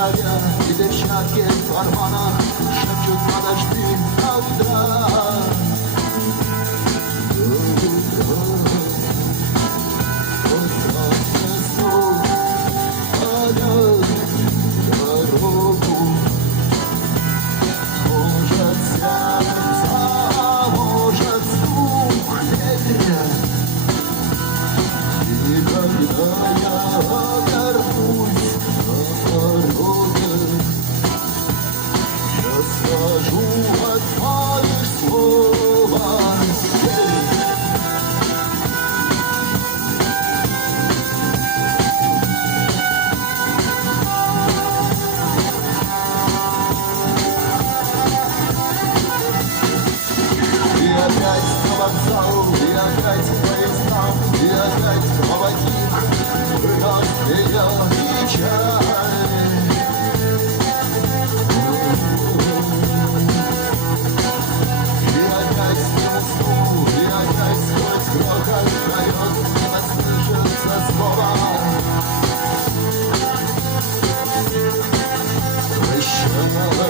здравия, и девчатки в карманах шепчут подожди до утра. До утра. Остался снова понять дорогу. Может сердце, а может слух ветря. И когда я вернусь на дороге, я скажу от твоих слова. И опять на вокзал, и опять поезда, и опять проводник вновь меня встречает. И опять с ним усну, и опять сквозь грохот дает, не слышится слова. Прощай.